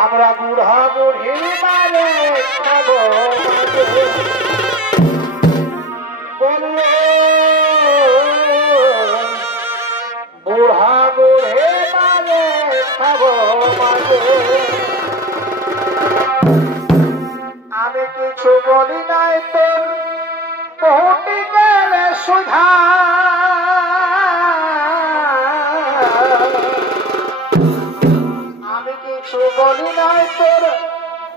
আমরা বুড়া বুড়ি মারে খাবো বুড়া বুড়ে মারে খাবো মাঝে আমি কিছু বলি নাই তোর বহুটি গেলে সুধা আমি কিছু বলি নাই তোর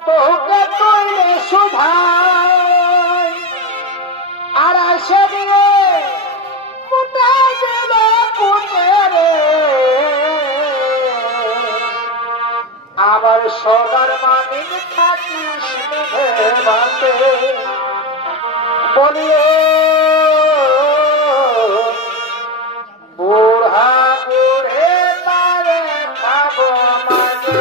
তোকে তৈলে সুধা আর আসে দিয়ে মোটা গেল পুঁতে রে আমার সবার মানিক থাকিস বাতে বলিও বুড়া বুড়ে তারে খাবো মাঝে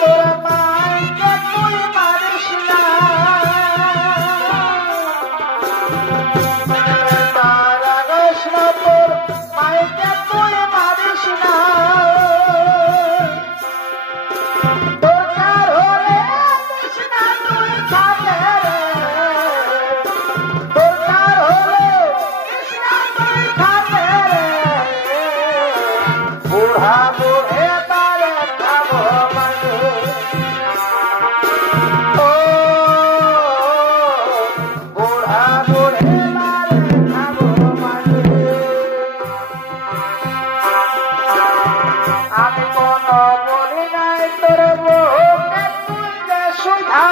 তোর মাইকে তুই মারিস না তোর মাইকে তুই মারিস না দরকার হলে কৃষ্ণা তুই খাবে দরকার হলে কৃষ্ণা তুই খাবে বুড়া বুড়ে তারে খাবো মাঝে ও বুড়া বুড়ে তারে খাবো মাঝে আমি কোনো বলি নাই তোর বউকে তুই যে সুধা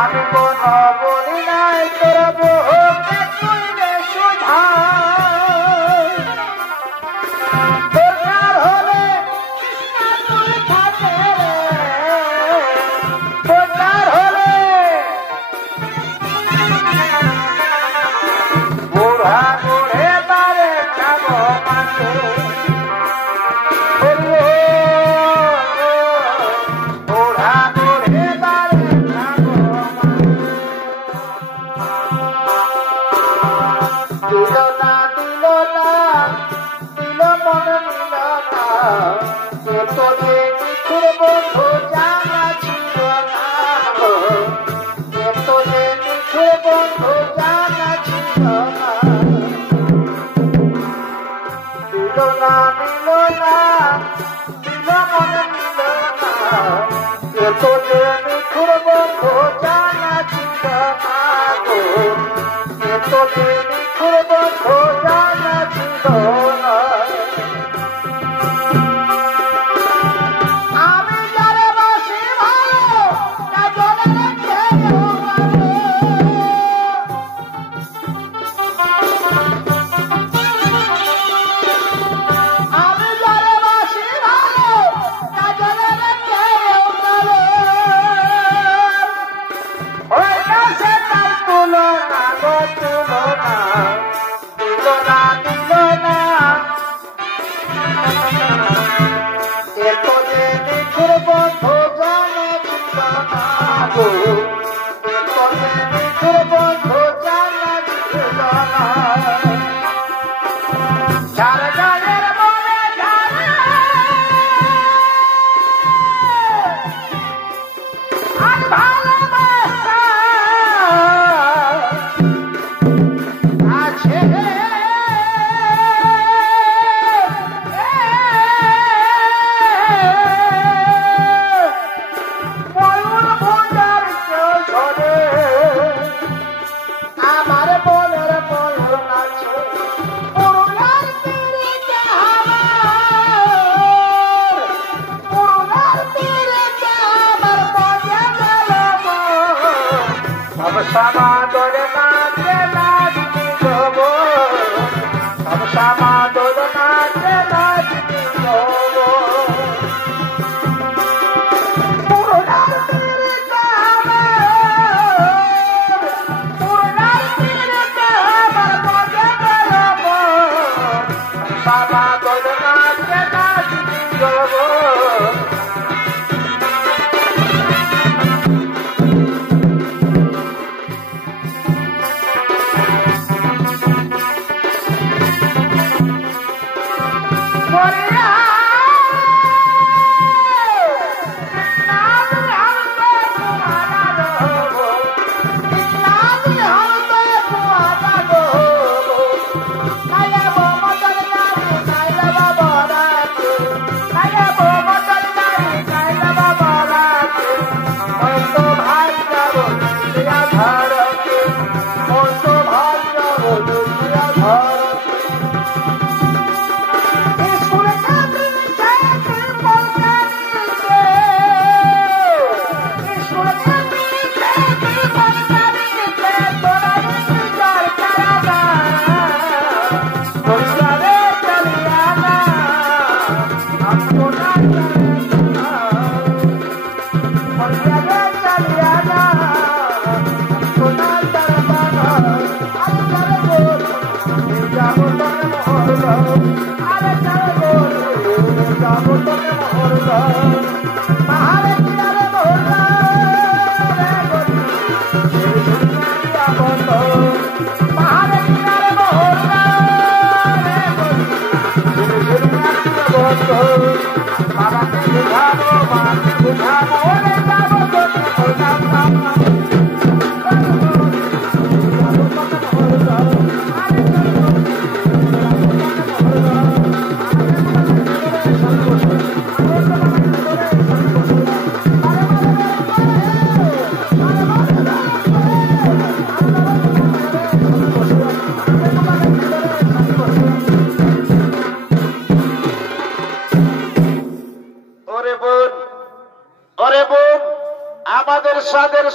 আমি কোনো বলি নাই তোর বউকে তুই যে সুধা দরকার হলে কৃষ্ণা তুই খাবে দরকার হলে বুড়া বুড়ে তারে খাবো মাঝে বুড়া বুড়ে তারে খাবো দিল না দিল না দিল মনে নিল না এত যে নিখুর বন্ধু জানা ছিল না এত যে নিখুর বন্ধু জানা ছিল না দিল না দিল না দিল মনে নিল না এত যে নিখুর বন্ধু জানা ছিল না এত যে নিখুর বন্ধু জানা ছিল না আমি যারে বাসি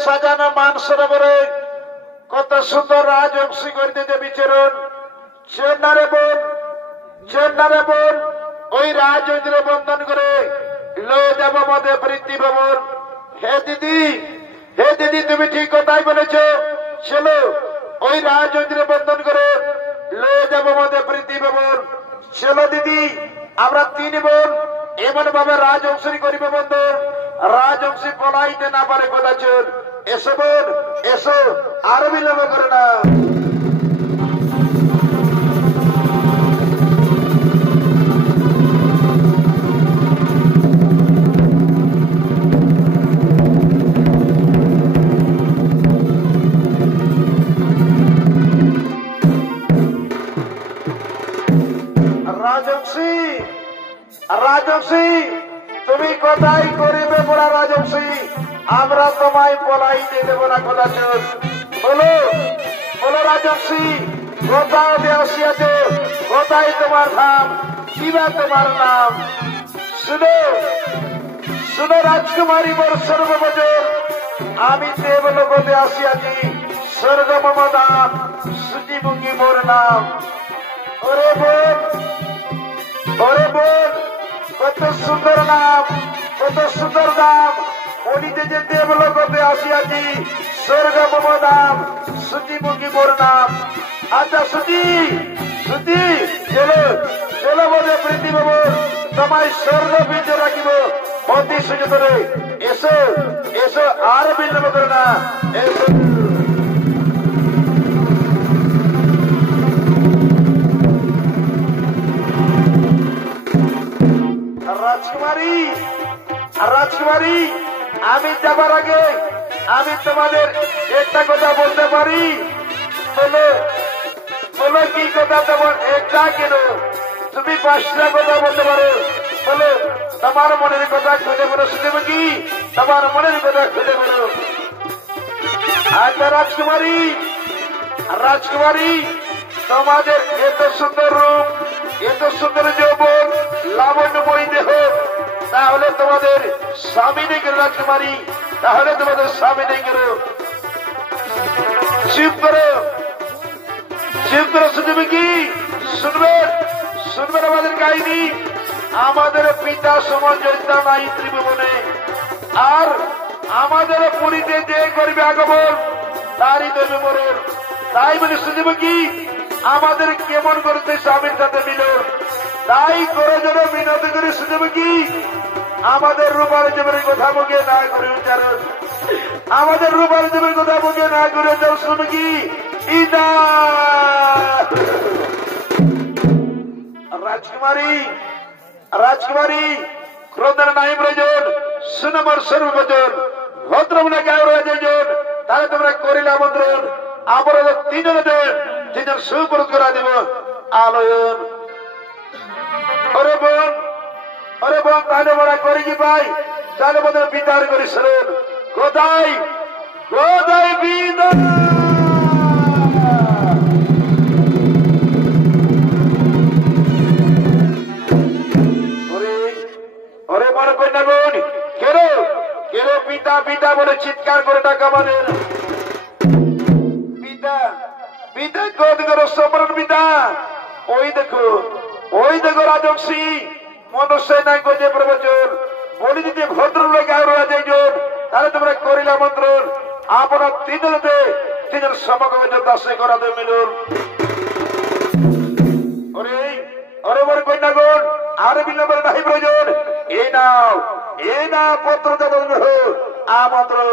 সাজানো মানসরোবরে কত সুন্দর রাজবংশী করতে যে বিচরণ চেন্নারে বোন ওই রাজৈন্দ্র বন্ধন করে লয়ে যাব মধ্যে প্রীতি ভবন। হে দিদি তুমি ঠিক কথাই বলেছ, চলো ওই রাজৈন্দ্র বন্ধন করে লয়ে যাব মধ্যে প্রীতি ভবন। চলো দিদি, আমরা 3 বোন এমন ভাবে রাজবংশী করিবে বন্ধন, রাজবংশী পলাইতে না পারে কথা চল। এসো বোন এসো, আর বিলম্ব করে না। রাজবংশী তুমি কোথায় করিবে বড়া রাজবংশী, আমরা তোমায় পলাইতে দেব না কথা চল। বলো রাজবংশী, কোথাও আসিয়াছে, কোথায় তোমার ধাম, কিবা তোমার নাম? শুনো রাজকুমারী বর সর্বভোজন, আমি দেবলোকে আসিয়াছি, স্বর্গ মম ধাম, সূচিমুখী মোর নাম। ওরে বোন কত সুন্দর নাম, কত সুন্দর নাম, উনিতে যে দেবলোকে আসিয়াছি, স্বর্গ মম ধাম, সূচিমুখী মোর নাম। আচ্ছা সুচি চলো বোধে প্রীতি ভবন, তোমায় স্বর্গ বীজ রাখিব অতি সুযোগে। এসো আর বিলম্ব করো না, এসো। রাজকুমারী আমি যাবার আগে আমি তোমাদের একটা কথা বলতে পারি। বলো কি কথা? তোমার একটা কেন, তুমি 5টা কথা বলতে পারো। বলো তোমার মনের কথা খুলে বলো, শুনবে কি তোমার মনের কথা খুলে বলো। আচ্ছা রাজকুমারী তোমাদের এত সুন্দর রূপ, এত সুন্দর যৌবন, লাবণ্যময়ী দেহ, তাহলে তোমাদের স্বামী নেই কেন রাজকুমারী? তাহলে তোমাদের স্বামী নেই কেন? চুপ করো, শুনবে কি? শুনবেন আমাদের কাহিনী। আমাদের পিতা সমাজ নাই ত্রিভুবনে, আর আমাদের পুরীতে যে করবে আগমন তারই দেবে মরণ। তাই বলে শুনবে কি আমাদের কেমন করতে স্বামীর সাথে মিলন। তাই করে যেন বিনতি করে শুনবে কি আমাদের রূপার জীবনের কথা মুখে না করে উচ্চারণ, আমাদের রূপার জীবনের কথা মুখে না করে যাও শুনবে কি ইদা রাজকুমারী, রাজকুমারী ক্রোধের নাই প্রয়োজন, সুনমর সর্বজন ভদ্রমনে গায়ে প্রয়োজন, তাহলে তোমরা করিলে আমন্ত্রণ আমরা তিনজন সুপুরস্কার দিব আলোয়ন। ওরে বোন, ওরে বোন, তাহলে আমরা করি কি পাই? তাহলে বোধহয় বিদার করি শুনুন কোথায় কোথায় বিদার। ওরে মনে কন্যা বোন, কেন কেন পিতা পিতা বলে চিৎকার করে টাকা মানে পিতা পিতা কোথ করো সমরণ পিতা। ওই দেখো রাজবংশী মনুষ্য নাই গজে প্রবচন বলি দিতে ভদ্র লোক আর রাজন, তাহলে তোমরা করিলে আমন্ত্রণ আপনার তিনজন সমগমে দাসে করা দেবে মিলুন। ওরে ওরে বড় কন্যাগণ, আর বিলম্বের নাই প্রয়োজন, এই না পত্র আমন্ত্রণ।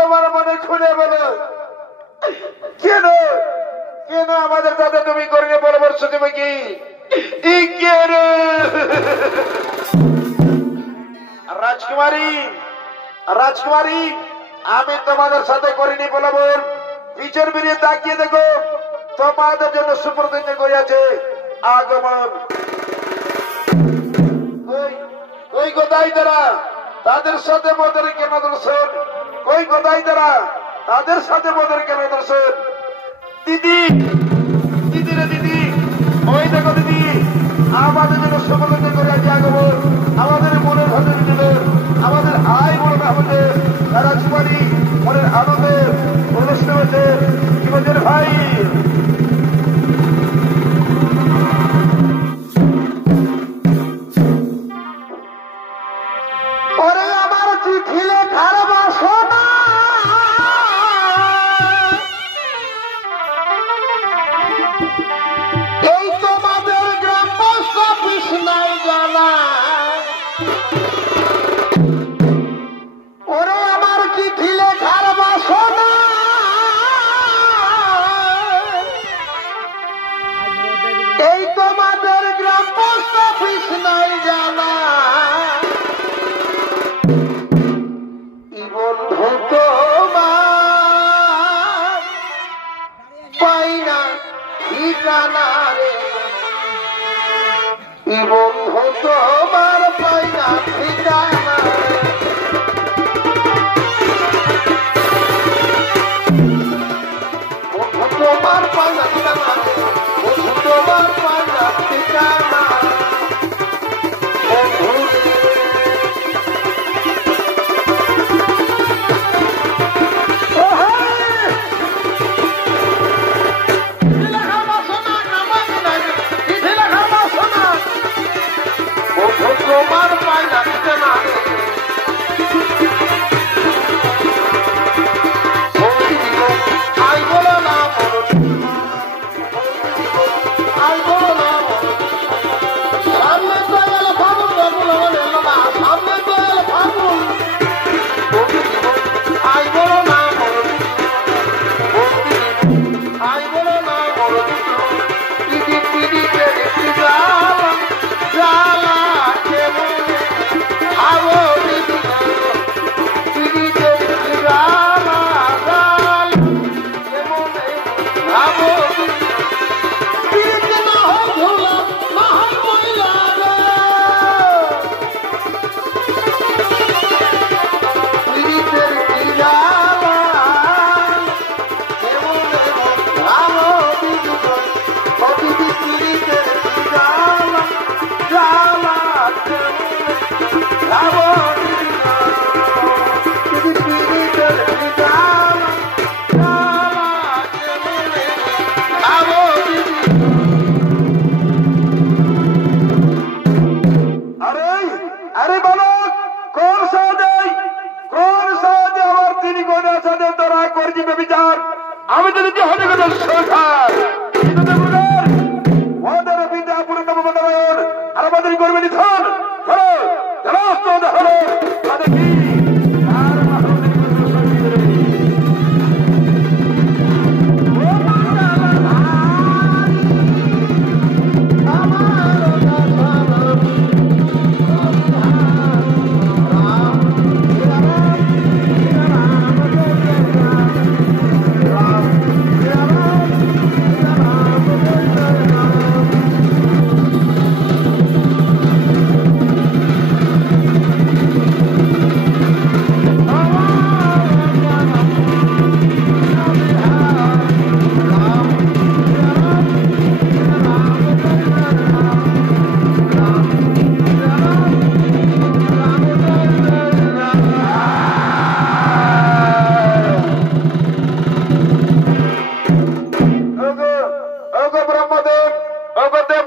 তোমার মনে খুলে বলো, কেন কেন আমাদের দাদা তুমি করিলে পরামর্শ দেবে কি? রাজকুমারী, রাজকুমারী আমি তোমাদের সাথে করিনি বলব, পিছন বেরিয়ে তাকিয়ে দেখো তোমাদের জন্য সুপ্রতিজ্ঞ করিয়াছে আগমন। ওই কোথায় তারা? তাদের সাথে মোদের কেন দর্শন? ওই কোথায় তারা? তাদের সাথে মোদের কেন দর্শন? দিদি, দিদি রে দিদি, ওই দেখো দিদি আমাদের জন্য সুপ্রতিজ্ঞ করিয়াছে আগমন। আমাদের মনের ভাবে দিল, আমাদের আয় মনে আমাদের রাজকুমারী মনের আনন্দে অনুষ্ঠান হয়েছে। কি বলছেন ভাই? তোমার পায় না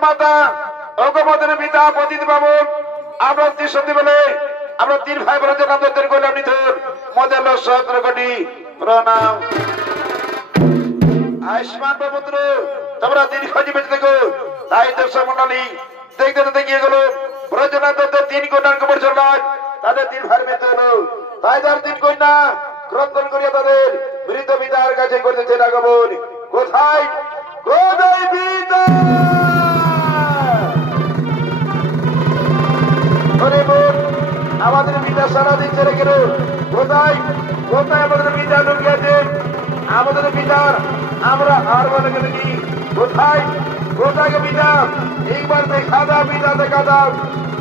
মাতা অগমদের পিতা পতিত বাবন আমরা ত্রিশন্তি বলে আমরা 3 ভাই বোনের জন্য আমাদের করলাম নিধন মদের 17 কোটি প্রণাম। আয়ুষ্মান পুত্র তোমরা দীর্ঘ জীবিত থেকো। তাই দর্শক মন্ডলী দেখতে দেখতে গিয়ে গেল ব্রজনাথ 3 কন্যার কবর চললেন তাদের 3 ভাই মৃত্যু হলো। তাই তার 3 কন্যা ক্রন্দন করিয়া তাদের মৃত পিতার কাছে করতেছে আগমন। কোথায় কোথায় পিতা আমাদের পিতা সারাদিন ছেড়ে গেল। কোথায় কোথায় আমাদের পিতা লুকিয়েছেন? আমাদের পিতার আমরা আর বলে গেলে কি কোথায় কোথায় পিতা একবার দেখা দাও পিতা দেখা দাও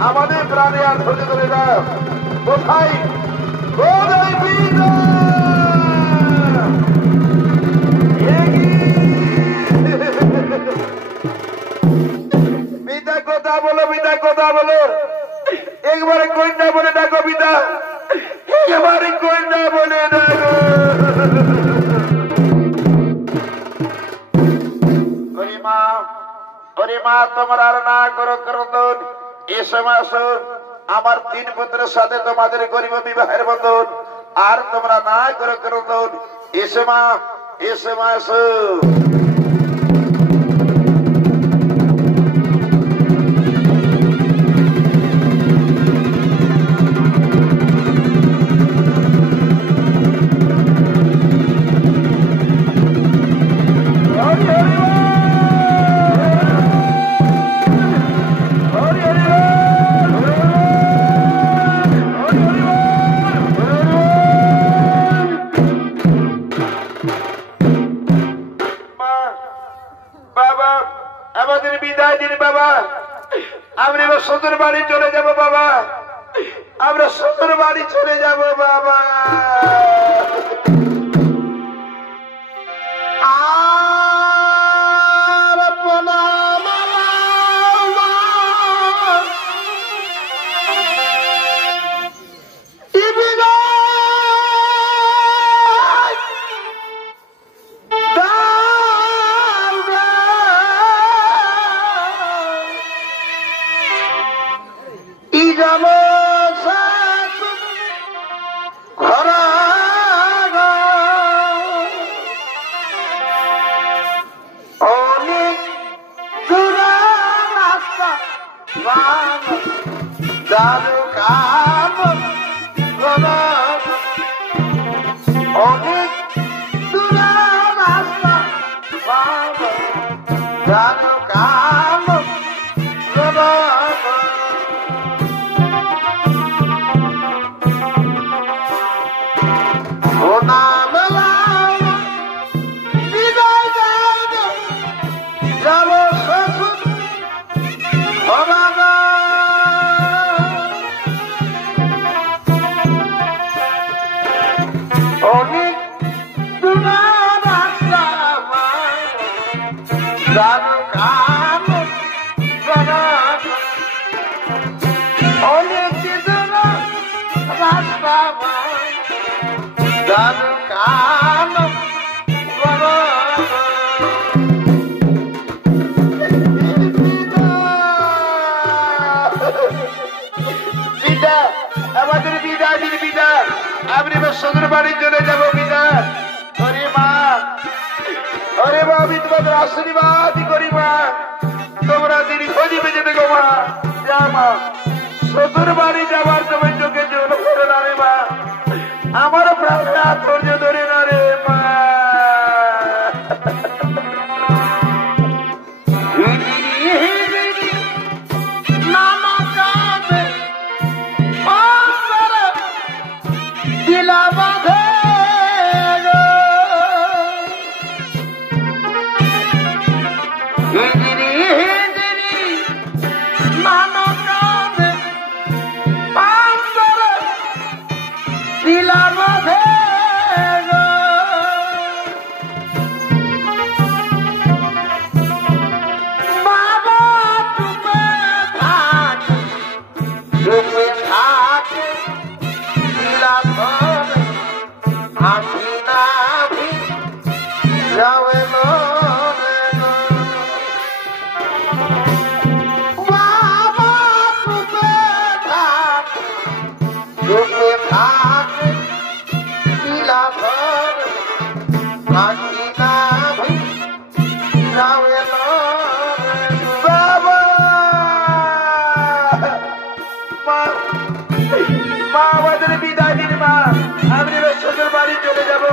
আমাদের প্রাণে আর ধৈর্য ধরে দাও। কোথায় কোথায় পিতা পিতা কথা বলো পিতা কথা বলো একবারে কন্যা বলে ডাকো পিতা একেবারে কন্যা বলে ডাকো। ওরে মা তোমার আর না করো ক্রন্দন এ সময় আসো আমার 3 পুত্রের সাথে তোমাদের গরিব বিবাহের বন্ধন আর তোমরা না করো ক্রন্দন এ সময় আসো। আমাদের বিদায় দিন বাবা আমরা এবার শ্বশুর বাড়ি চলে যাব বাবা আমরা শ্বশুর বাড়ি চলে যাব বাবা। শ্বশুর বাড়ি চলে যাব পিতা। ওরে মা আমি তোমাদের আশীর্বাদ করি মা তোমরা দীর্ঘ জীবিত থেকো মা। যা মা শ্বশুর বাড়ি যাবার তোমার চোখে জল করে না রে মা আমার প্রাণটা ধৈর্য ধরে না রে মা। Mama,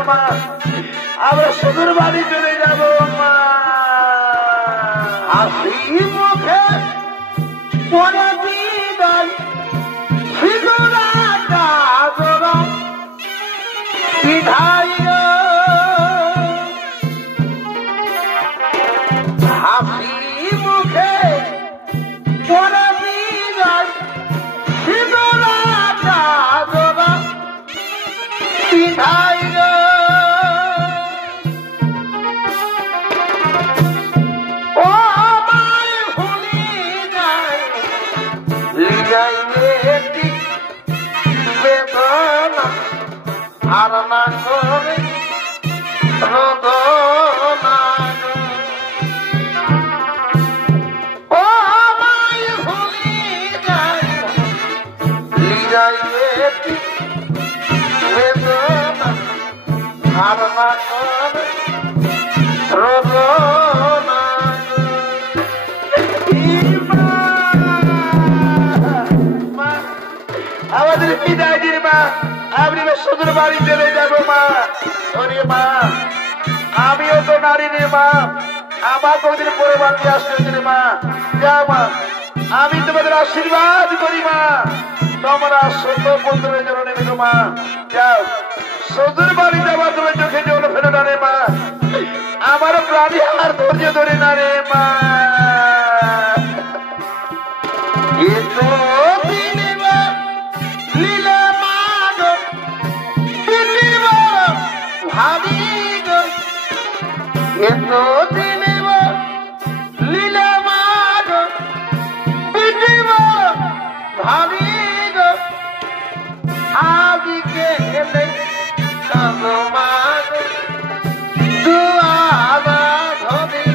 মা আমরা শ্বশুর বাড়ি চলে যাব মা হাসি মুখে পরে বিদায় সিঁদুরা কাজল বিধায় হাসি মুখে পরে বিদায় সিঁদুরা কাজল বিধায় আর না করে রোদনা ও আমায় ভুলি যায় লিজাই বেদনা আর না করে রোদনা আমাদের বিদায় দিন মা আপনি শ্বশুর বাড়ি চলে যাবো মা ওরে মা আমিও তো নারী রে মা আমাকে ওদের পরে বাড়ি আসতে রে মা যা মা আমি তোমাদের আশীর্বাদ করি মা তোমরা শত পুত্রের জন্য নেবে মা যাও শ্বশুর বাড়ি যাবা তুমি চোখে জল ফেলে না রে মা আমার প্রাণী আর ধৈর্য ধরে না রে মা ভাবি গো এত দিনে লীলা মাগ পিটিব ভাবি গো আজকে এলে কাঁদ মাগ দুয়ারা ধরি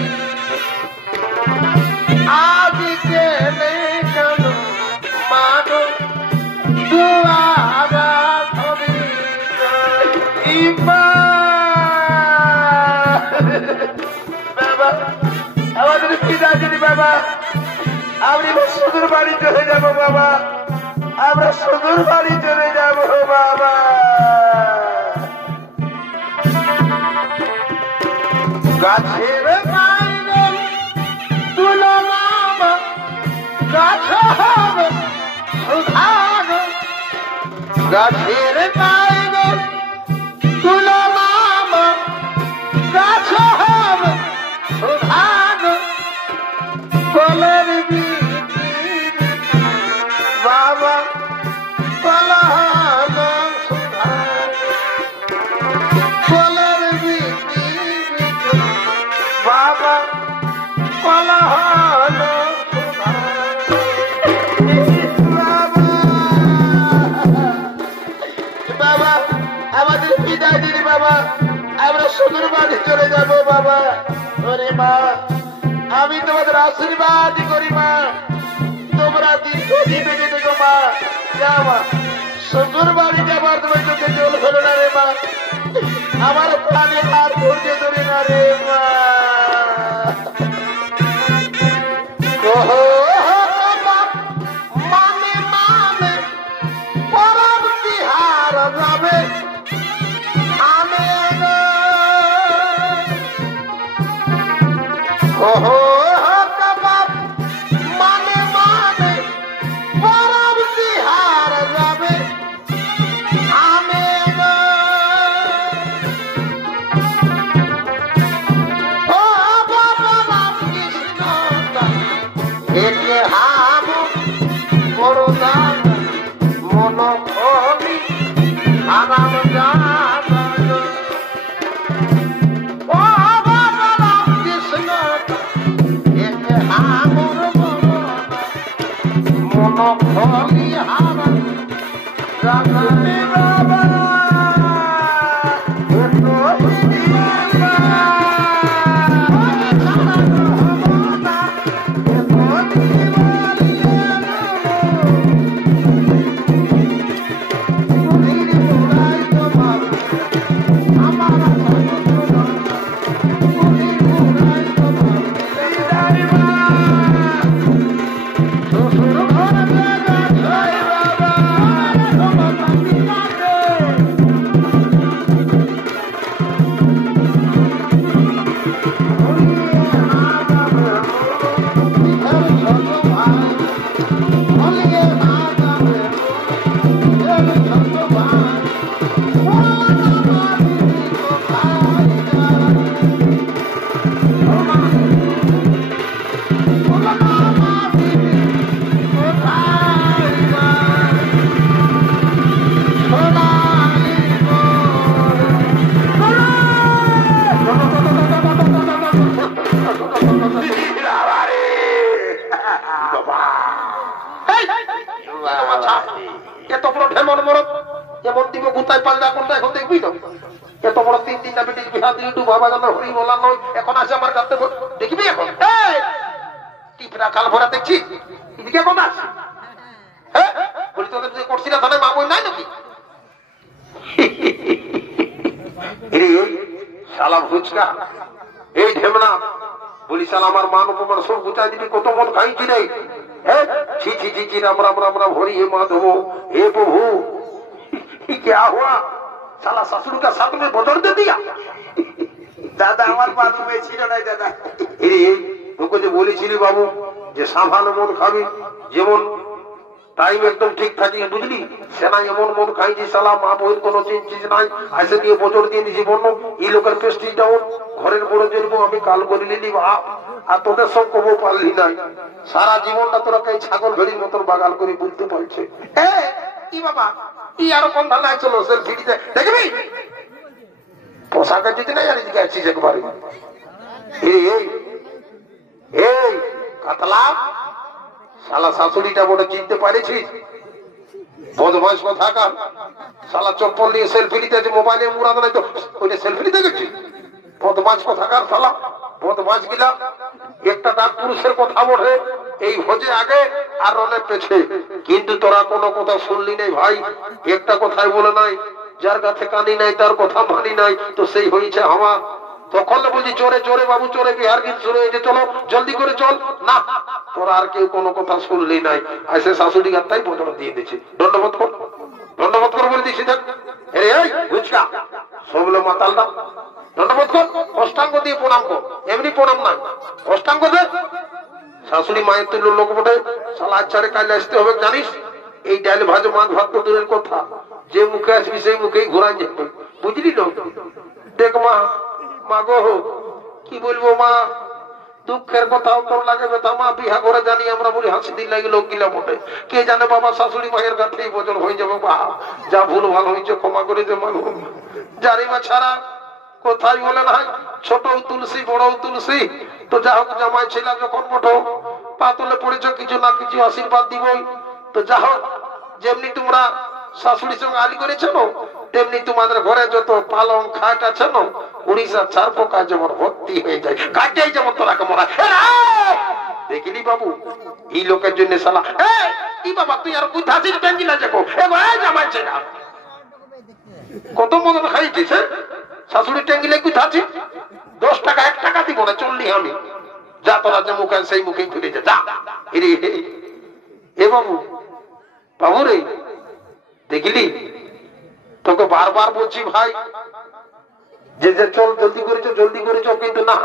আজকে এলে কাঁদ মাগ দুয়ারা ধরি ইমা বাবা আমাদের বিদায় দিন বাবা আপনি শ্বশুর বাড়ি চলে যাবো বাবা আমরা শ্বশুর বাড়ি চলে যাবো বাবা গাছের মাইগল তুলো মামা গাছ হবে সুধাগ গাছের মাইগল তুলো মামা গাছ হবে সুধাগ কলের বাবা কলা সুধাগ কলের বাবা কলা বাবা আমাদের বিদায় দিন বাবা আমরা শ্বশুর বাড়ি চলে যাবো বাবা ওরে মা আমি তোমাদের আশীর্বাদ করি মা তোমরা দীর্ঘজীবী বেঁচে থেকো মা যা মা শ্বশুর বাড়ি যাবার তোমার চোখে জল ফেলো না রে মা আমার প্রাণে আর ধৈর্য ধরে না রে মা মানে মানে পরব বিহার যাবে আনে মানে মানে পরব বিহার যাবে আনে ও বাবা রাম কৃষ্ণ একে হাম বড় দান মন করি আরাম জান ও বাবা রাম কৃষ্ণ একে হাম মন করি আরাম জান বাবা Baba বাবা এত বড় ঢেমন মরদ এমন দিব গুতায় পাল্টা কোনটা এখন দেখবি তো এত বড় 3-3টা বেটি বিহা দিয়ে একটু বাবা জানা হরি বলা নয় এখন আসে আমার কাছে দেখবি এখন টিপরা কাল ভরা দেখছি এদিকে কোন আছে বলি তোদের যে করছি না থানায় মা বই নাই নাকি শালা ফুচকা এই ঢেমনা বলি শালা আমার মান উপমান সব গুচাই দিবি কত মন খাইছি রে ছি ছি ছি ছি রাম রাম রাম রাম হরি হে माधव हे प्रभु क्या हुआ साला ससुर का साथ में बदल दे दिया दादा আমার বাবু মে ছিল না দাদা তোকে যে বলেছিলি বাবু যে সাভানো মন খাবি যেমন টাইম একদম ঠিক থাকি বুঝলি সেনা এমন মন খাইছি শালা মা বইয়ের কোনো চিজ নাই আসে দিয়ে বছর দিয়ে দিয়েছি বন্য এই লোকের পেস্টি ডাউন ঘরের বড় জন্ম আমি কাল করিলি বাপ আর তোদের সব কবো পারলি নাই সারা জীবনটা তোরা কে ছাগল ভেড়ির মতন বাগাল করে বুঝতে পারছে কি বাবা কি আরো কোন ঢালা চলো সেলফি দিতে দেখবি পোশাকের দিতে নাই আর এদিকে আসছিস একবারে এই কাতলা শালা শাশুড়িটা বড় চিনতে পারেছিস বদমাইশ কোথাকার শালা চপ্পল নিয়ে সেলফি নিতে মোবাইলে মুড়ানো নাই তো ওইটা সেলফি নিতে গেছি বদমাইশ কোথাকার শালা বদমাইশ গিলা একটা ডাক পুরুষের কথা বলে এই ভোজে আগে আর রনে পেছে কিন্তু তোরা কোনো কথা শুনলি নাই ভাই একটা কথাই বলে নাই যার কাছে কানি নাই তার কথা মানি নাই তো সেই হয়েছে আমার তখন বলছি চোরে চোরে বাবু চোরে বিহার গীত শুরু হয়েছে চলো জলদি করে চল না তোরা আর কেউ কোনো কথা শুনলি নাই এসে শাশুড়ি গাত্তাই বদল দিয়ে দিয়েছে দণ্ডবোধ কর বলে দিয়েছি দেখ এই বুঝকা সবগুলো মাতালটা দণ্ডবোধ কর অষ্টাঙ্গ দিয়ে প্রণাম কর এমনি প্রণাম নাই অষ্টাঙ্গ দে শাশুড়ি মায়ের তুল্য লোক বটে শালা আচ্ছারে কালে আসতে হবে জানিস এই ডাল ভাজো মাছ ভাত তো দূরের কথা যে মুখে আসবি সেই মুখেই ঘোরা যাবে বুঝলি না দেখ মা গো কি বলবো মা দুঃখের কথা তোর লাগে বেতা মা বিহা করে জানি আমরা বলি হাসি দিন লাগে লোক গিলা মোটে কে জানে বাবা শাশুড়ি মায়ের কাছে এই বছর হয়ে যাবে বা যা ভুল ভালো হয়েছে ক্ষমা করে দে মা জানি মা ছাড়া কোথায় বলে না ছোট তুলসী বড় তুলসী তো যা হোক জামাই ছিলাম যখন মোটো পা তুলে পড়েছ কিছু না কিছু আশীর্বাদ দিবই তো যা হোক যেমনি তোমরা শাশুড়ির সঙ্গে আলি করেছো তেমনি তোমাদের ঘরে যত পালং খাট আছে না উড়িষ্যার চার পোকা যেমন ভর্তি হয়ে যায় কাটাই যেমন তোরা কেমন দেখিলি বাবু এই লোকের জন্য শালা এই বাবা তুই আর কোথা আছিস বেঞ্জিলা যাবো জামাই ছেলে কত মদন খাইছিস শাশুড়ি ট্যাঙ্গিলে কোথা আছিস 10 টাকা 1 টাকা দিব না চললি আমি যা তোরা যে মুখে সেই মুখেই ফিরে যা এ বাবু বাবু রে দেখলি তোকে বারবার বলছি ভাই যে চল জলদি করেছো কিন্তু না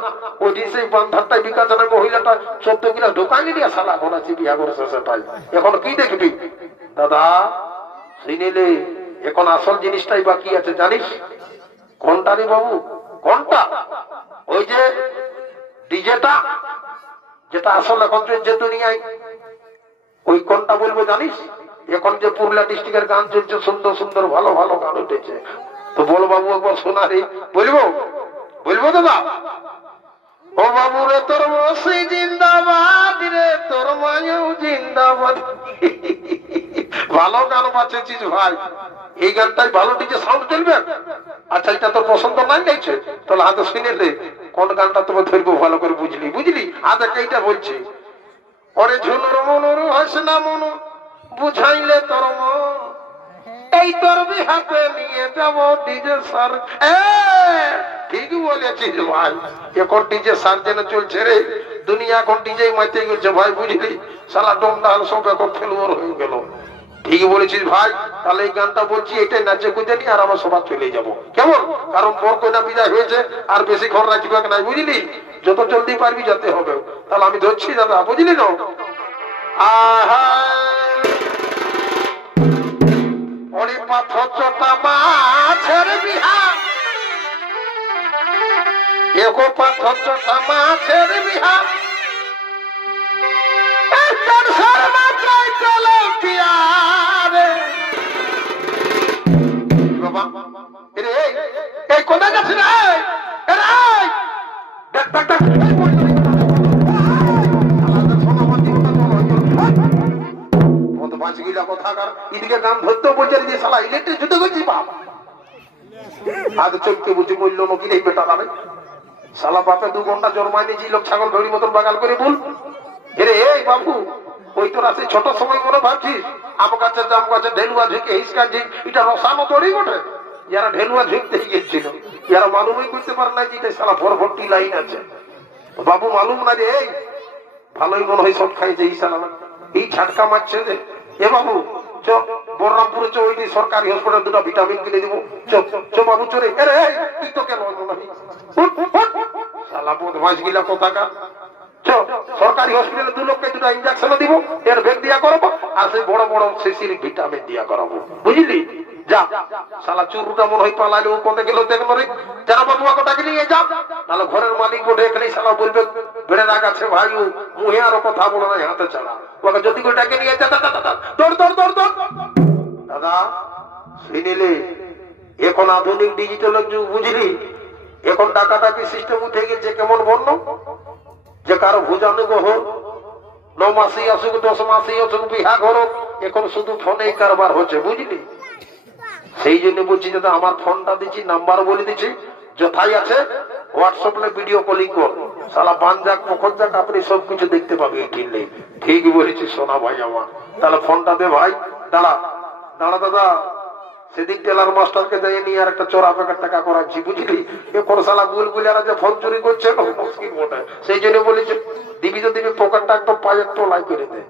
ওই সেই বান্ধারটাই বিকাশ জানার মহিলাটা 14 কিলো ঢোকাইনি দিয়া শালা এখন আছি বিয়া করেছে সেটাই এখন কি দেখবি দাদা শুনিলে এখন আসল জিনিসটাই বাকি আছে জানিস কোনটা রে বাবু কোনটা ওই যে ডিজেটা যেটা আসল এখন যে দুনিয়ায় ওই কোনটা বলবো জানিস এখন যে পুরুলিয়া ডিস্ট্রিক্টের গান চলছে সুন্দর সুন্দর ভালো ভালো গান উঠেছে তো বল বাবু একবার শোনা রে বলবো দাদা ও বাবু রে তোর মসি জিন্দাবাদ রে তোর মায়েও জিন্দাবাদ ভালো গান বাঁচেছিস ভাই এই গানটাই ভালো ডিজে সাউন্ড চলবে আচ্ছা এটা তোর পছন্দ নাই নাইছে তাহলে হাতে শুনে নে কোন গানটা তোমার ধরবো ভালো করে বুঝলি হাতে এইটা বলছি ওরে ঝুনুর মনুর হাস না মনু বুঝাইলে তোর মন এই তোর বিহাতে নিয়ে যাব ডিজে সার ঠিকই বলেছিস ভাই এখন ডিজে সার যেন চলছে রে দুনিয়া এখন ডিজে মাইতে গেছে ভাই বুঝলি সালা ডোমডাল সব এখন ফেলুয়ার হয়ে গেল ঠিকই বলেছিস ভাই তাহলে এই গানটা বলছি এটাই নাচে কুঁজে নি আর আমরা সবার চলে যাবো কেমন কারণ বর কইনা বিদায় হয়েছে আর বেশি ঘর রাখবে নাই বুঝলি যত জলদি পারবি যেতে হবে তাহলে আমি ধরছি দাদা বুঝলি না আহা ওরে পাথর চটা মাছের বিহা এগো পাথর চটা মাছের বিহা এই কোথায় যাচ্ছি রে দেখ মাছ গিলা কোথাকার এদিকে গান ধরতেও বলছে যে শালা ইলেকট্রিক ছুটে গেছি বাপ আগে চলকে বুঝে বললো নকি নেই বেটা দাঁড়ে শালা বাপে 2 ঘন্টা জন্মায় নিয়েছি লোক ছাগল ধরি মতন বাগাল করে বল রে এই বাবু ওই তোর আছে ছোট সময় মনে ভাবছিস আম গাছে ঢেলুয়া ঝুঁকে হিসকা ঝিক এটা রসানো তড়ি বটে যারা ঢেলুয়া ঝুঁকতে গিয়েছিল যারা মালুমই করতে পারে না যে এটা শালা ভরভর্তি লাইন আছে বাবু মালুম না যে এই ভালোই মনে হয় শট খাইছে এই শালা এই ঝাটকা মারছে যে এ বাবু চ বলরামপুরে চ ওই সরকারি হসপিটাল 2টা ভিটামিন কিনে দিব চ বাবু চলে আরে তুই তো কেন শালা বদমাশ গিলা কোথাকা সরকারি হসপিটালে 2 লোককে 2টা ইঞ্জেকশন দিব এর ভেক দিয়া করবো আর সেই বড় বড় শিশির ভিটামিন দিয়া করাবো বুঝলি যা শালা চুরুটা মনে হয় পালাইলে ও কোনটা গেল দেখলো রে যারা বাবু ওটাকে নিয়ে যা তাহলে ঘরের মালিক ওঠে এখানে শালা বলবে বেড়ে রাখ আছে ভাই ও মুহে আরো কথা বলে না হাতে ছাড়া ওকে যদি ওটাকে নিয়ে যা দৌড় দৌড় দৌড় দৌড় দাদা শুনিলে এখন আধুনিক ডিজিটাল যুগ বুঝলি এখন ডাকাডাকি সিস্টেম উঠে গেছে কেমন বন্য যে কারো ভুজানু গহ 9 মাসেই আসুক 10 মাসেই আসুক বিহা ঘর এখন শুধু ফোনেই কারবার হচ্ছে বুঝলি সেই জন্য বলছি দাদা আমার ফোনটা দিচ্ছি নাম্বার বলে দিচ্ছি যথাই আছে হোয়াটসঅ্যাপে ভিডিও কলিং কর শালা বান যাক মুখর যাক আপনি সবকিছু দেখতে পাবে কিনলে ঠিক বলেছি সোনা ভাই আমার তাহলে ফোনটা দে ভাই দাঁড়া দাঁড়া দাদা সেদিন টেলার মাস্টারকে দিয়ে নিয়ে আর একটা চোরা প্যাকেট টাকা করাচ্ছি বুঝলি এখন শালা বুলবুলিয়ারা যে ফোন চুরি করছে সেই জন্য বলেছি দিবি তো দিবি পকেটটা একদম পায়ের তোলাই করে দে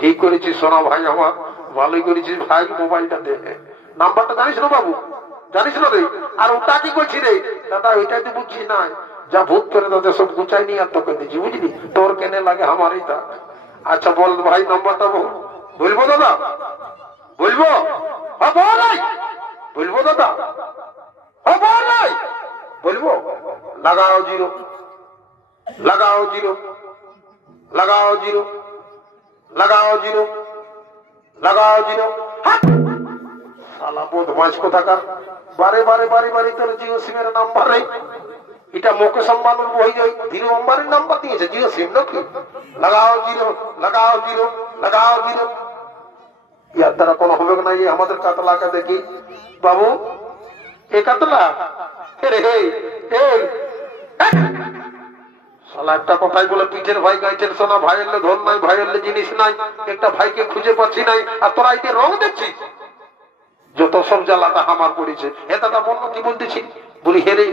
ঠিক করেছিস সোনা ভাই আমার ভালোই করেছিস ভাই মোবাইলটা দে নাম্বারটা জানিস না বাবু জানিস না রে আর ওটা কি করছি রে দাদা ওইটাই তো বুঝছি না যা ভূত করে দাদা সব গুচাই নিয়ে আর তোকে দিচ্ছি বুঝলি তোর কেনে লাগে আমার এইটা আচ্ছা বল ভাই নাম্বারটা বলবো দাদা বলবো বলবো দাদা বলবো লাগাও 0 লাগাও 0 লাগাও 0 লাগাও 0 লাগাও 0 শালা বদমাশ কোথাকার বারে বারে বারে বারে তোর জিও সিমের নাম্বার নেই এটা মুকেশ আম্বানির বই যাই ধীরু আম্বানির নাম্বার দিয়েছে জিও সিম নাকি লাগাও 0 লাগাও 0 লাগাও 0 ইয়ার দ্বারা কোনো হবে না আমাদের কাতলাকে দেখি বাবু এ কাতলা শালা একটা কথাই বলে পিঠের ভাই গাইছেন সোনা ভাইয়ের ধন নাই ভাইয়ের জিনিস নাই একটা ভাইকে খুঁজে পাচ্ছি নাই আর তোরা এতে রং দেখছিস যত সব জ্বালাটা আমার পড়েছে এ দাদা বন্য কি বলতেছি বলি হেরে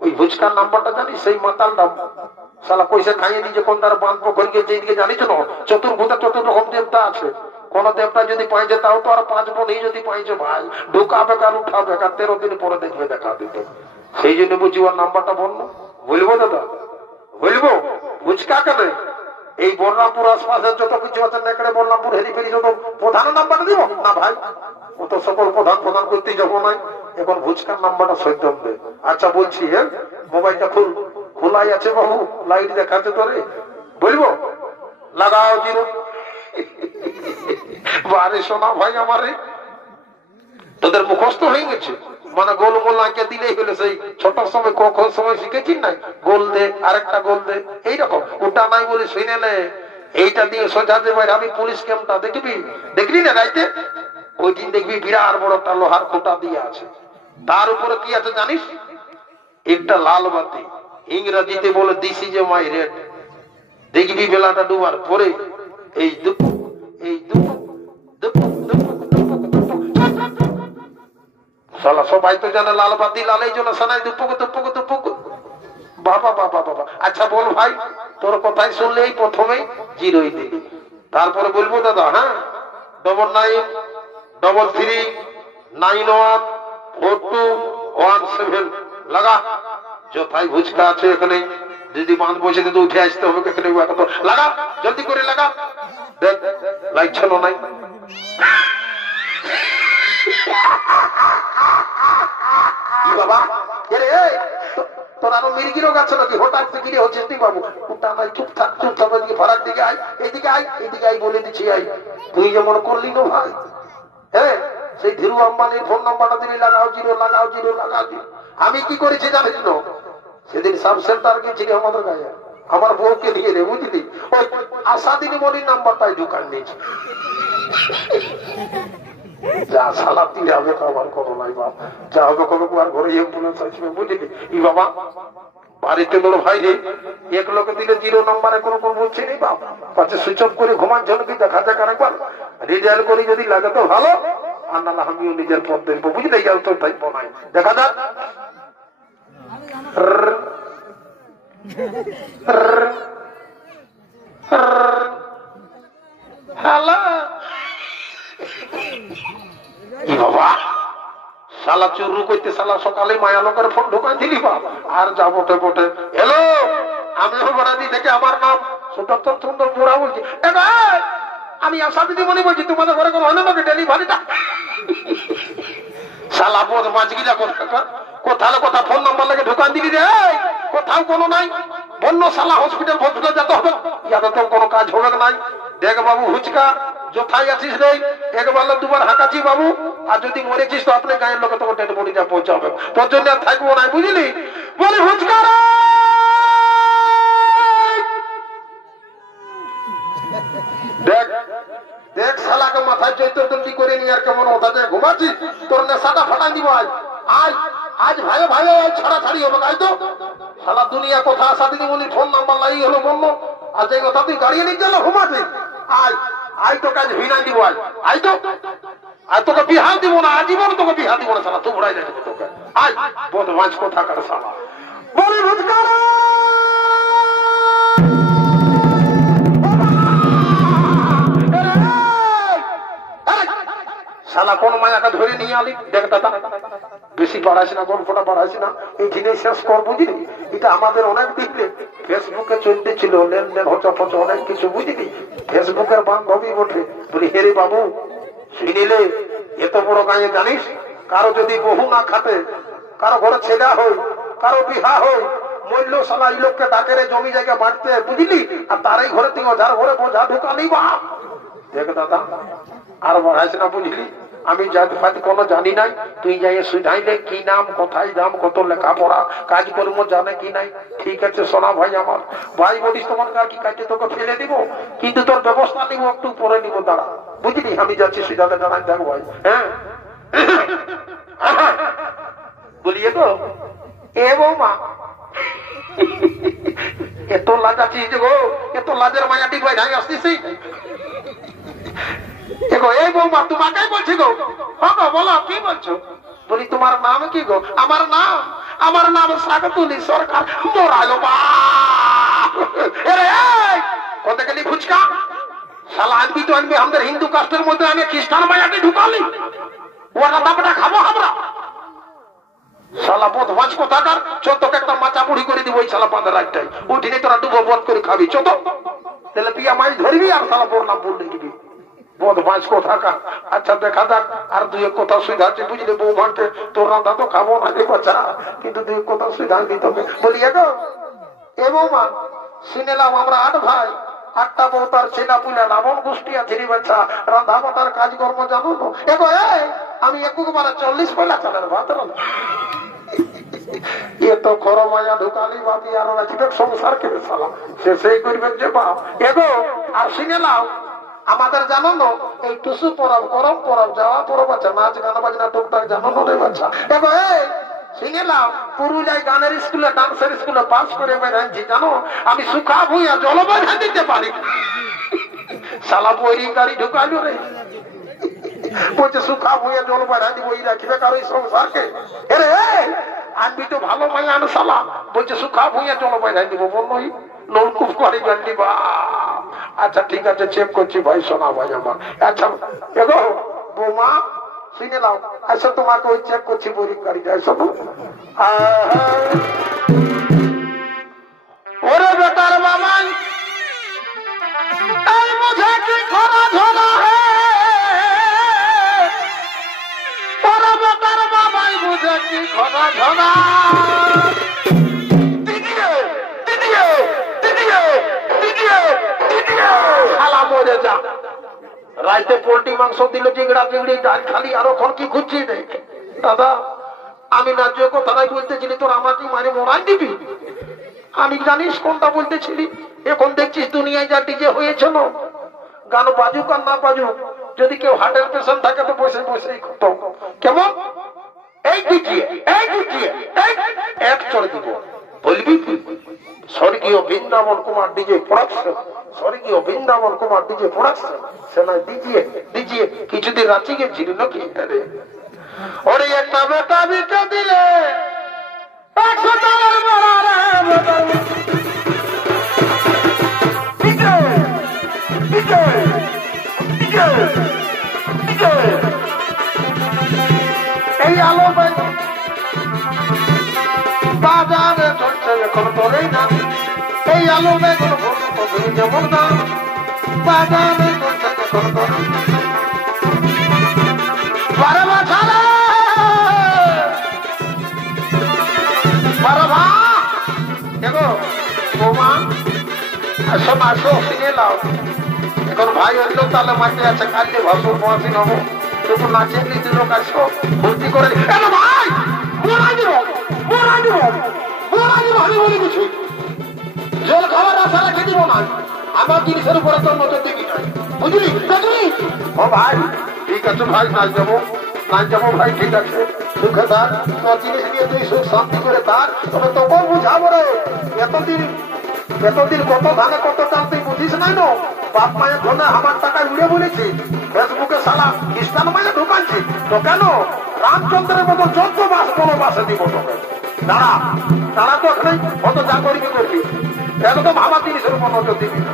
ওই ভুচকার নাম্বারটা জানিস সেই মাতালটা শালা পয়সা খাইয়ে নিজে কোন তার বাঁধ পোখর গিয়ে যেদিকে জানিস না চতুর্ভুজা চতুর্রকম দেবতা আছে কোন দেবতা যদি পাইছে তাও তো আর 5 বোন এই যদি পাইছে ভাই ঢুকাবে কার উঠাবে কার 13 দিন পরে দেখবে দেখা দিতে সেই জন্য বুঝি ওর নাম্বারটা বলবো দাদা বলবো ভুচকা কেন এই বলরামপুর আশপাশের যত কিছু আছে নেকড়ে বলরামপুর হেরি ফেরি যত প্রধান নাম্বারটা দিব না ভাই ও তো সকল প্রধান করতে যাবো নাই এখন ভুচকার নাম্বারটা সত্য হবে আচ্ছা বলছি হ্যাঁ মোবাইলটা খোলাই আছে বাবু লাইট দেখাচ্ছে তোরে বলবো লাগাও 0 বারে সোনা ভাই আমারে তোদের মুখস্থ হয়ে গেছে মানে গোল গোল আঁকে দিলেই হলো সেই ছোট সময় কখন সময় শিখেছি নাই গোল দে আরেকটা গোল দে এইরকম ওটা নাই বলে শুনেলে এইটা দিয়ে সোজা যে ভাই আমি পুলিশ ক্যাম্পটা দেখবি না রাইতে ওই দিন দেখবি বিরাট বড় একটা লোহার খুঁটা দিয়ে আছে তার উপরে কি আছে জানিস একটা লাল বাতি ইংরেজিতে বলে দিস ইজ মাই রেড দেখবি বেলাটা ডুবার পরে এই শালা সবাই তো জানে লাল বাতি লালেই জন্য শোনাই দুপুক দুপুক দুপুক বাবা বাবা বাবা আচ্ছা বল ভাই তোর কথাই শুনলে এই প্রথমেই 0 দিলি তারপরে বলবো দাদা হ্যাঁ 9933914217 লাগা যথাই ভুচকা আছে এখানে যদি বাঁধ বসে তো উঠে আসতে হবে এখানে লাগা জলদি করে লাগা দেখ লাইট ছিল নাই কি বাবা তোর আরো মির্গি রোগ আছে নাকি হঠাৎ গিরে হচ্ছে বাবু ওটা নাই চুপ থাক এদিকে ফারাক দিকে আয় এদিকে আই বলে দিচ্ছি আই তুই যেমন করলি না ভাই হ্যাঁ সেই ধীরু আম্বানির ফোন নাম্বারটা দিবি লাগাও 0 লাগাও 0 লাগাও 0 আমি কি করেছি জানিস না সেদিন সাব সেন্টার গেছিলি আমাদের গায়ে আমার বউকে নিয়ে রে বুঝলি ওই আশা দিদি মনির নাম্বারটাই ঢুকান নিয়েছি যা সালা তীরে হবে আমার কোনো নাই বাপ, যা হবে কোনো আর ঘরে অ্যাম্বুলেন্স আসবে বুঝলি। ই বাবা বাড়িতে বড় ভাই রে, এক লোকে দিলে 0 নম্বরে কোনো বলছে নেই বাপ, পাশে সুইচ অফ করে ঘুমান ঝলকি দেখা যাক আরেকবার রিজাল্ট করে যদি লাগে তো ভালো, আর না আমিও নিজের পথ দেখবো বুঝলি, রেজাল্ট তো থাকবো নাই দেখা যাক। হ্যালো কি বাবা শালা চুরু করতে শালা সকালে মায়া লোকের ফোন ঢোকাই দিলি বাপ, আর যা বটে বটে। হ্যালো আমি বড়াদি থেকে আমার নাম সুদর্শন সুন্দর বুড়া বলছি। আমি আশা দিদিমণি বলছি, তোমাদের ঘরে কোনো হয় না নাকি ডেলিভারিটা? শালা বোধ মাঝগিলা কোথাও কোথাও ফোন নাম্বার লাগে ঢোকান দিলি রে, কোথাও কোনো নাই। বন্য শালা হসপিটাল হসপিটাল যেতে হবে, ইয়াতে তো কোনো কাজ হবে নাই। দেখ বাবু হুচকা যথাই আছিস রে, একবার 2বার হাঁকাছি বাবু, আর যদি মরেছিস তো আপনি গায়ের লোকে তখন ডেড বডিটা পৌঁছাবে, তোর জন্য আর থাকবো না বুঝলি। বলি হুচকা রে, দেখ দেখ শালাকে মাথায় চৈতন্যি করে নিয়ে আর কেমন ওটা যায় ঘুমাচ্ছি, তোর নেশাটা ফাটাই দিব। আজ আজ আজ ভাই ভাই ছাড়াছাড়ি হবে। আজ তো সারা দুনিয়া কথা আসা দিদিমণি ফোন নাম্বার লাগি হলো বললো, আর যে কথা তুই গাড়িয়ে নিয়ে গেল ঘুমাচ্ছি। আজ আজ তো কাজ ভিনাই দিব। আজ আজ তো আর তোকে বিহার দিব না, আজীবন তোকে বিহার দিব না শালা, তুই উড়াই যাবে তোকে। আজ বদমাশ কথা কার শালা বলি রোজগার শালা কোন মায়াকে ধরে নিয়ে আলি। দেখ দাদা বেশি বাড়াইছি না, গল্পটা বাড়াইছি না, এই জিনিস শেষ কর বুঝলি। এটা আমাদের অনেক দিকলে ফেসবুকে চলতে ছিল লেনদেন হচপচ অনেক কিছু বুঝলি। ফেসবুকের বান্ধবী বটে বলি হেরে বাবু শুনিলে এত বড় গায়ে জানিস, কারো যদি বহু না খাতে, কারো ঘরে ছেলে হয়, কারো বিহা হয়, মূল্য শালা এই লোককে ডাকে রে জমি জায়গা বাঁটতে বুঝলি, আর তারাই ঘরে তুই যার ঘরে বোঝা ঢুকালি বা। দেখ দাদা আর বাড়াইছে না বুঝলি, আমি জাত ফাত কোনো জানি নাই, তুই যাই সুধাইলে কি নাম কোথায় দাম কত লেখাপড়া কাজকর্ম জানে কি নাই। ঠিক আছে সোনা ভাই আমার, ভাই বলিস তোমার কার কি কাজে তোকে ফেলে দিব, কিন্তু তোর ব্যবস্থা নিব একটু পরে নিব দাঁড়া বুঝলি। আমি যাচ্ছি সুধাতে দাঁড়াই দেখ ভাই। হ্যাঁ বলিয়ে তো এ বৌমা এত লাজাচ্ছিস যে গো, এত লাজের মায়াটি ভাই ঢাই আসতিস। এই বৌমা তোমাকেই বলছি গো। গো বলো কি বলছো? বলি তোমার নাম কি গো? আমার নাম স্বাগতুলি সরকার। মোরালো কোথা গেলি ফুচকা শালা, আনবি তো আনবি, আমাদের হিন্দু কাস্টের মধ্যে আমি খ্রিস্টান মায়াকে ঢুকালি, ওরা দামটা খাবো আমরা। শালা বদমাশ কোথাকার, চোদ্দকে একটা মাচা পুড়ি করে দিব ওই শালা পাঁদের রাতটাই, উঠিনি তোরা ডুবো বধ করে খাবি চোদ্দ, তাহলে তুই মাছ ধরবি আর শালা বোর নাম বললে দিবি বদমাশ কোথাকার। আচ্ছা দেখা যাক আর দুই এক কথা সুবিধাচ্ছে বুঝলি। বৌমাকে তোর রান্না তো খাবো না রে বাচ্চা, কিন্তু দুই এক কথা সুবিধা দিতে হবে। বলি এগো এ বৌমা শুনেলাম আমরা 8 ভাই, 8টা বউ তার ছেলা পুলা রাবণ গোষ্ঠী আছে রে বাচ্চা, রান্না বান্নার কাজকর্ম জানো না। এগো আমি একবারে 40 পয়লা চালের ভাত রান্না, এ তো খরো মায়া ঢুকালি বাদি আর রাখবে সংসার কেটে শালা সে সেই করবেন যে বাপ। এগো আর শুনেলাম আমাদের জানো না এই টুসু পরব করম পরব যাওয়া পরব আছে, নাচ গান বাজনা টুকটাক জানো না রে বাচ্চা। এগো শুনেলাম পুরুলিয়ায় গানের স্কুলে ডান্সের স্কুলে পাস করে বেড়াচ্ছি জানো, আমি সুখা ভুইয়া জলবায়ু দিতে পারি। শালা বই গাড়ি ঢুকালো রে, বলছে সুখা ভুইয়া জলবায়ু দিব এই রাখবে কারো সংসারকে। এরে আনবি তো ভালো মাই আনো শালা, বলছে সুখা ভুইয়া জলবায়ু দিব বললোই নলকূপ করে জানলি বা। আচ্ছা ঠিক আছে চেক করছি ভাই সোনা ভাই আমার। আচ্ছা এগো বৌমা শুনে নাও, আচ্ছা তোমাকে ওই চেক করছি বোরিং গাড়ি যায় শোনো। ওরে বেটার বাবাই এই মুঝে কি খরা ঝোলা হে, ওরে বেটার বাবাই মুঝে কি খরা ঝোলা। রাইতে পোল্ট্রি মাংস দিল জিগড়া জিগড়ি ডাল খালি আর ওখান কি খুঁজছি নেই। দাদা আমি না যে কথাটাই বলতেছিলি তোর আমাকে মানে মরাই দিবি, আমি জানিস কোনটা বলতেছিলি। এখন দেখছিস দুনিয়ায় যা ডিজে হয়েছে না, গান বাজুক আর না বাজুক, যদি কেউ হার্টের পেশেন্ট থাকে তো বসে বসেই খতম। কেমন এই দিজিয়ে এক চড়ে দিব, বলবি স্বর্গীয় বৃন্দাবন কুমার ডিজে প্রোডাকশন, স্বর্গীয় বৃন্দাবন কুমার ডিজে প্রোডাকশন, সে নয় দিজিয়ে কিছুদিন রাঁচি গেছিল নাকি? ওরে একটা বেটা বিটা দিলে 100 ডলার মারা রে এই আলো বাজারে চলছে এখন তোলেই না, এই আলো বেগুন যেমন না বাজারে চলছে এখন তোলে। এখন ভাই হইলো তাহলে মাঠে আছে, কালকে ভাসুর মহাসি নব শুধু নাচের নীতি লোক আসো ভর্তি করে ভাই আমি বলি কিছু জল খাবার আশা রেখে দিব না, আমার জিনিসের উপরে তোর নজর দেখি নাই, বুঝলি? ও ভাই ঠিক আছে ভাই, নাচ যাবো ভাই, ঠিক আছে সুখে থাক, তোর জিনিস নিয়ে তুই সুখ শান্তি করে থাক। তবে তোকেও বুঝাবো রে, এতদিন কত ধানে কত চাল তুই বুঝিস নাই না, বাপ মায়ের ধনে আমার টাকা উড়ে বলেছি, ফেসবুকে সালা খ্রিস্টান মায়ে ঢুকাচ্ছি তো কেন? রামচন্দ্রের মতো যত বাস কোনো বাসে দিব তোকে। তারা তো এখানে কত যা করবি করবি, একদম আমার জিনিসের উপর নজর দিবি না।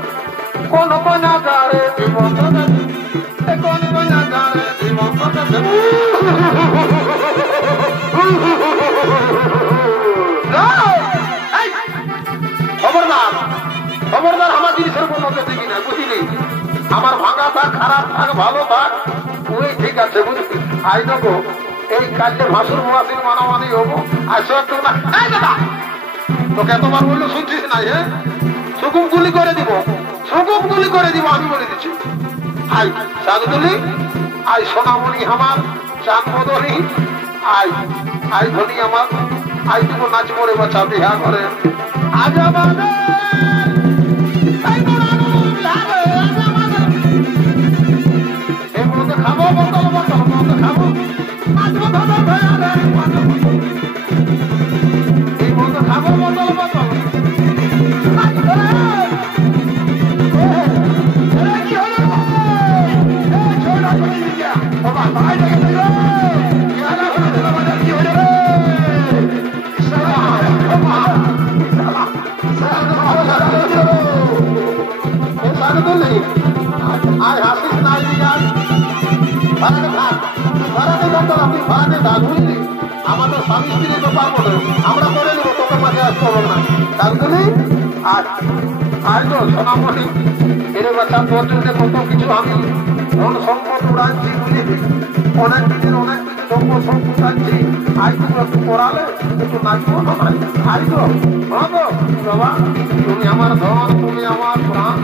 কোন কন্যা যারে জীবন কোন কন্যা যারে জীবন খবরদার আমার জিনিসের উপর নজর দিবি না, বুঝলি? আমার ভাঙা থাক খারাপ থাক ভালো থাক ওই ঠিক আছে, বুঝলি? আই দেখো এই কাজে ভাসুর মহাসির মানামানি হবো, আসো একটু না দাদা তোকে এতবার বললো শুনছিস না? সুকুম গুলি করে দিব আমি বলে দিচ্ছি। আই সাধুলি, আই সোনামণি আমার চাঁদ বদলি, আই ধনী আমার, আই তুমি নাচ মরে বাচ্চা বিহা করে আজ আমাদের খাবো বোতল খাবো এই মতো খাবো বোতল আর হাসিস না আমাদের স্বামী স্ত্রী তো পারবো না, আমরা করে নেবো, তোকে মাঝে আসতে হবে না। তাহলে আর তো সোনামণি এর বাচ্চা তোর জন্য কত কিছু আমি ধন সম্পদ উড়াচ্ছি, বুঝলি? অনেক কিছু দ্রব্য সম্পদ আনছি, আজ তুমি একটু করালে একটু নাচবো না? আজ তো বাবা তুমি আমার ধন, তুমি আমার প্রাণ।